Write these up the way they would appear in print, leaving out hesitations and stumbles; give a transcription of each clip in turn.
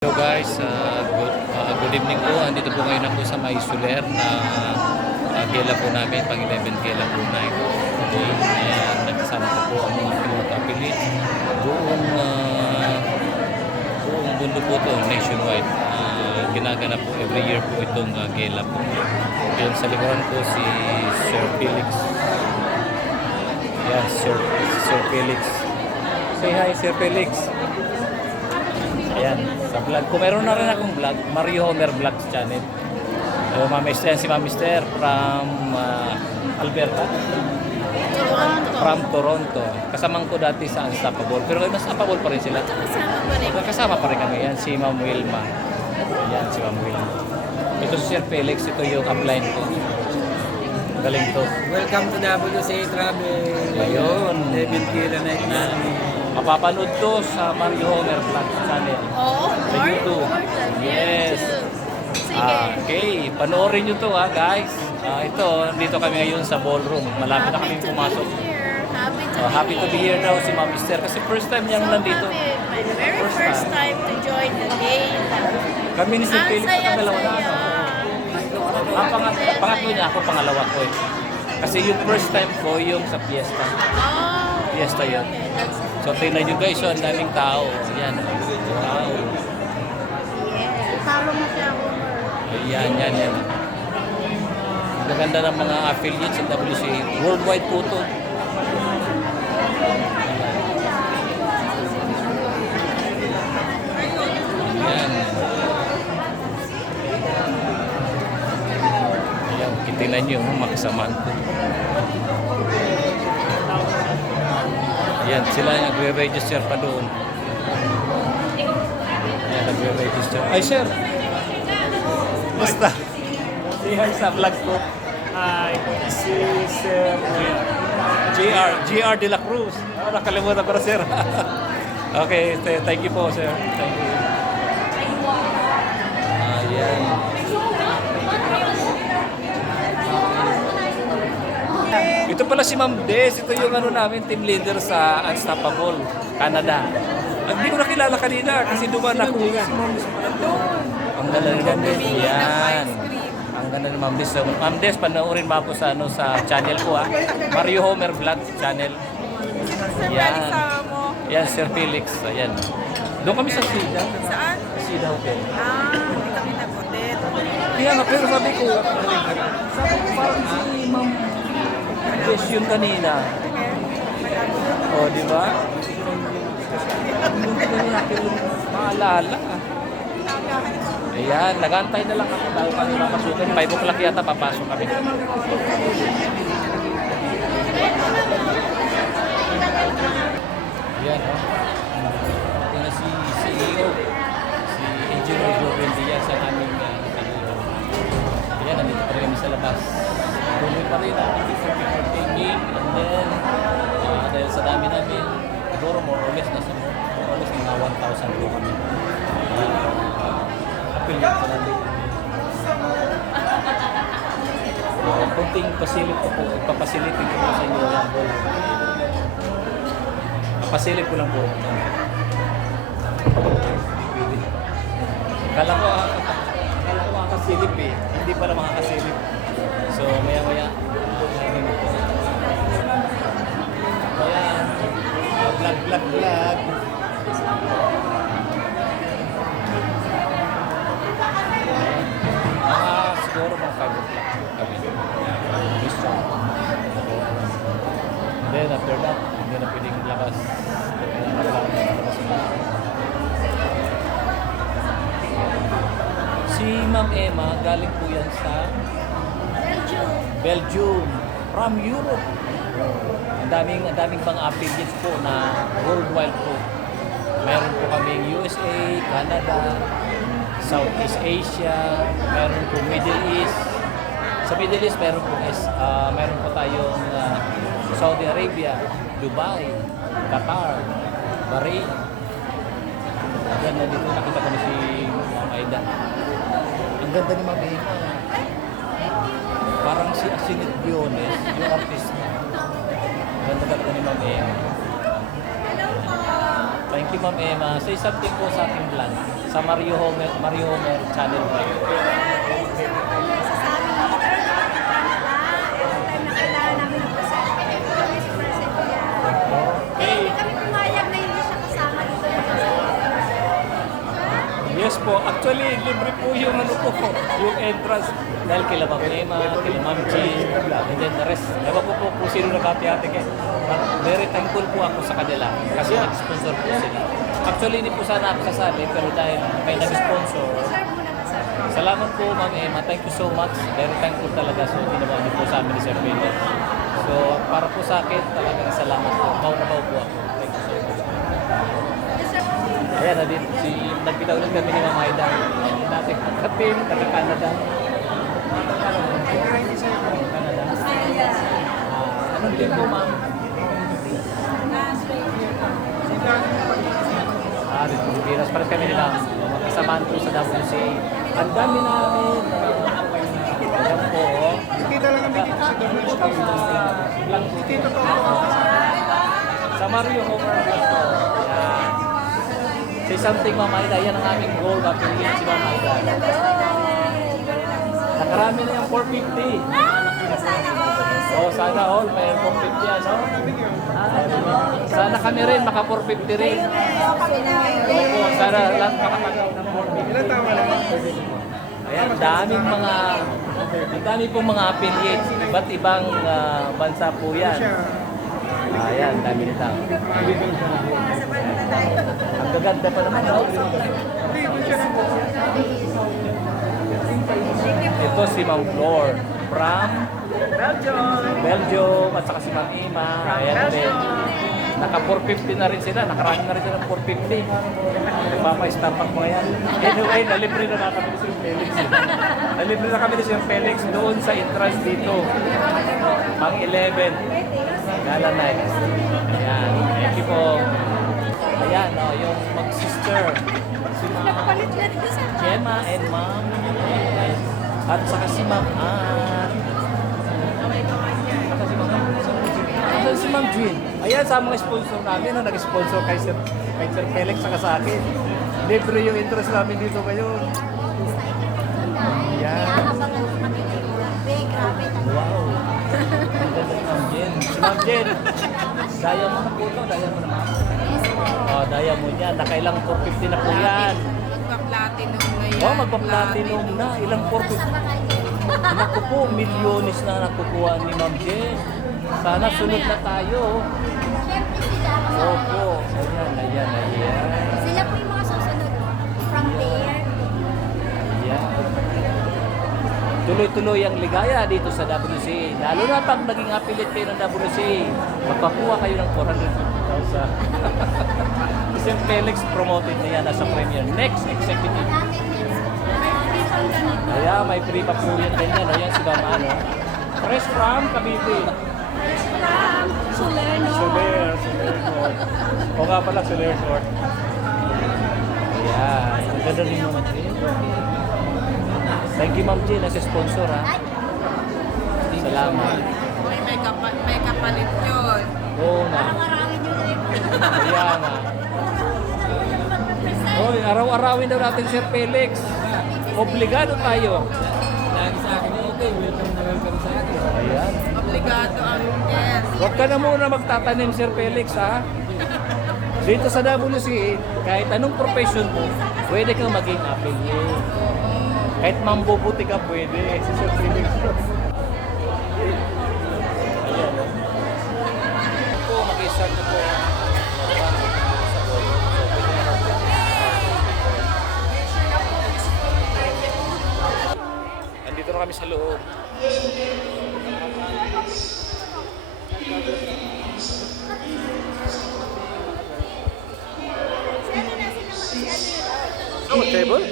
Hello guys, good evening po. Andito po ngayon ako sa May Soler na gala po namin, pang 11 gala po night. Okay, ayan, nagkasama ko po ang mga pinag-apili. Buong mundo po ito, nationwide. Ginaganap po every year po itong gala po. Ayan, sa likuran ko si Sir Felix. Ayan, Sir Felix. Say hi, Sir Felix. Ayan, sa vlog ko. Meron na rin akong vlog, Mario Homer Vlogs channel. Si Ma'am Mister from Alberta. From Toronto. Kasamang ko dati sa Unstoppable. Pero mas Unstoppable pa rin sila. Kasama pa rin kami. Yan, si Ma'am Wilma. Ayan, si Ma'am Wilma. Ito si Sir Felix. Ito yung upline ko. Galing to. Welcome to WCA Travel. Ayun. 11 kilo night namin. Mapapanood to sa Mario Homer Vlogs channel. Oo, Sa YouTube. Yes. Sige. Okay, panoorin nyo to guys. Ito, dito kami ngayon sa ballroom. Malapit na kami pumasok. Happy to be here daw si Ma'am Mister kasi first time niyang nandito. My very first time to join the game. Kami ni Sir Felix ang dalawa na. Ang pangatlo niya, ako pangalawa ko eh. Kasi yung first time ko yung sa fiesta. Fiesta yun. So tingnan nyo guys, ang daming tao. Ayan. Wow. Talo mo siya, Ayan, yan. Maganda ng mga affiliates sa WCA. Worldwide po ito. Ayan. Ayan, kitingnan nyo makasamaan ko. Ayan, sila yung nagre-register pa doon. Ayan, nagre-register. Ay, sir! Basta. Si hi sa vlog ko. Hi, si Sir GR de la Cruz. Nakalimutan ko na, sir. Okay, thank you po, sir. Thank you. Ayan. Ito pala si Ma'am Des. Ito yung namin, team leader sa Unstoppable, Canada. Hindi ko nakilala kanina kasi duman ako. Ang ganda ni Ma'am Des. Yan. Ang ganda ni Ma'am Des. So, Ma'am Des, panoorin mo ako sa channel ko Mario Homer Vlogs channel. Yan. Yan, Sir Felix. Ayan. Doon kami sa Sida. Saan? Sida Hotel. Hindi kami nag-hotel. Kaya nga, pero sabi ko, parang si Ma'am Des yun kanina. O, di ba? Hindi ko natin maalala. Ayan, nagantay na lang ako bago kami mapasukin. 5 o'clock yata papasok kami. Ayan, tingnan si CEO, si Engineer Joven Diaz ang aming kanina. Ayan, nandito pa rin kami sa labas. Tuloy pa rin ang people taking, and then dahil sa dami namin, siguro more or less mga 1,000 po kami. Affiliate sa namin. Kunting facility po, ipapacility ko sa inyo lang po. Pasilip ko lang po. Kala ko makakasilip eh. Hindi pala makakasilip. So maya-maya. Ayan. Vlog. Siguro mga 5 o'clock kami. Then after that, hindi na pwedeng labas. Si Ma'am Emma, galing po yan sa Belgium. From Europe. Ang daming pang affiliates po na worldwide po. Meron po kaming USA, Canada, Southeast Asia, meron po Middle East. Sa Middle East, meron po tayong Saudi Arabia, Dubai, Qatar, Bahrain. Yan, nandito nakita ko na si Ma'am Aida. Ang ganda ni Ma'am Aida. Parang si Asinit Biones, yung artist niya. Ganda ni Ma'am Aida. Thank you, Ma'am Emma. Say something po sa ating vlog. Sa Mario Homer channel vlog. Yes po. Actually, libre po yung ano po, yung entrance. Dahil kila Ma'am Emma, kila Ma'am G, and then the rest. Ewan ko po sino nagkati-ate kayo. Very thankful po ako sa kanila kasi nag-sponsor po sila. Actually, hindi po sana ako sasabi, pero dahil may nag-sponsor, salamat po Ma'am Emma. Thank you so much. Very thankful talaga. So, ginawa niyo po sa amin ni Sir Philip. So, para po sa akin, talagang salamat po. Mau na mau po ako. Thank you so much. Ayan, nagpitaw ulit kami ni Ma'am Aida. Natin kapim, taga-Canada. Canada. Anong team po, Ma'am? Dito Pilipinas. Pares kami nila. Magkasamaan po sa WCA. Ang dami namin. Ayan po. Kita lang kami dito sa Lang po. Dito to. Sa Mario Homer po. Ayan. Say something, Ma'am Aida. Yan ang aming goal. Mapiliin si Ma'am Aida. Nakarami na yung 450. Sana all. May 450 yan, no? Sana kami rin, maka 450 rin. Opo, sana lahat makatanggap ng 450. Ilan tama naman? Ayan, ang dami pong mga affiliates. Iba't ibang bansa po yan. Ayan, dami nila. Ang gaganda pa naman. No? Ito si Ma'am Flor from Belgium at saka si Ma'am Ima. Ayan din. Naka 450 na rin sila. Nakarami na rin sila ng 450. Nagpapa-stampak mo yan. Anyway, nalibre na kami ni Sir Felix. Nalibre na kami ni Sir Felix doon sa entrance dito. Pang 11. Gala night. Ayan. Thank you po. Ayan, yung mag-sister. Si Ma'am Gemma and Ma'am. At saka si Ma'am Ann. Saka si Ma'am Jean. Ayan, sa mga sponsor namin na nag-sponsor kay Sir Felix saka sa akin. Libre yung interest namin dito ngayon. Ayan. Wow. Ma'am Jean. Si Ma'am Jean. Daya mo na po ito. Daya mo na Ma'am. Daya mo yan. Nakailang 450 na po yan. Magpa-platinum na yan. Magpa-platinum na. Ilang 450. Naku po, milyones na nakukuha ni Ma'am Jen. Sana sunod na tayo. Siyempre sila. Opo. Ayan. Sila po yung mga susunod. From there. Ayan. Tuloy-tuloy ang ligaya dito sa WCA. Lalo na pag naging affiliate kayo ng WCA, magpakuha kayo ng 450,000. Kasi Felix promoted na yan as a premier. Next executive. Kaya may free pa po yan ganyan. Ayan si Ma'am ano. Fresh from Cavite. Soler Court. O nga pala, Soler Court. Ayan. Ang ganda rin Ma'am Jean. Thank you Ma'am Jean as a sponsor ha. Salamat. Uy, may kapalit yun. Oo na. Arang-arangin nyo na yun. Kaya nga. Hoy, araw-arawin daw natin Sir Felix. Obligado tayo. Lagi sa akin, okay, welcome na welcome sa akin. Ayan. Obligado ang yes. Huwag ka na muna magtatanim Sir Felix ha. Dito sa WCA, kahit anong profession mo, pwede kang maging affiliate. Kahit mambubuti ka pwede. Si Sir Felix. Ayan. Po, mag-start na po. Andito na kami sa loob. Oh, table?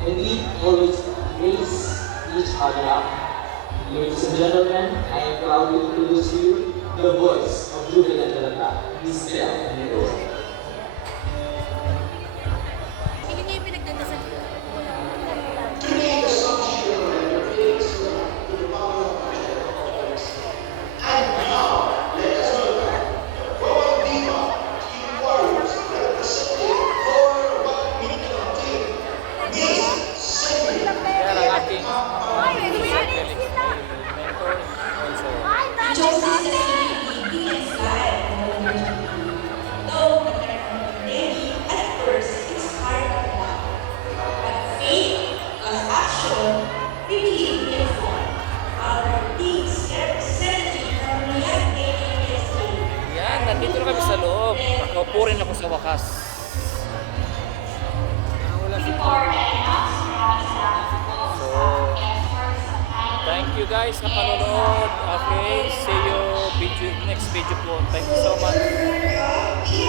and we always raise each other up. Ladies and gentlemen, I am proud to introduce to you the voice of Jubilant Talaga, Miss Belle Mendoza. Hindi niya yung pinagdadasal ko. Yan ang ating Ay, Felix sila! mentor also. Ay, tatay! Yan, nandito na kami sa loob. Nakaupo rin ako sa wakas. Wala si So, thank you guys sa panonood. Okay, see you next video po. Thank you so much.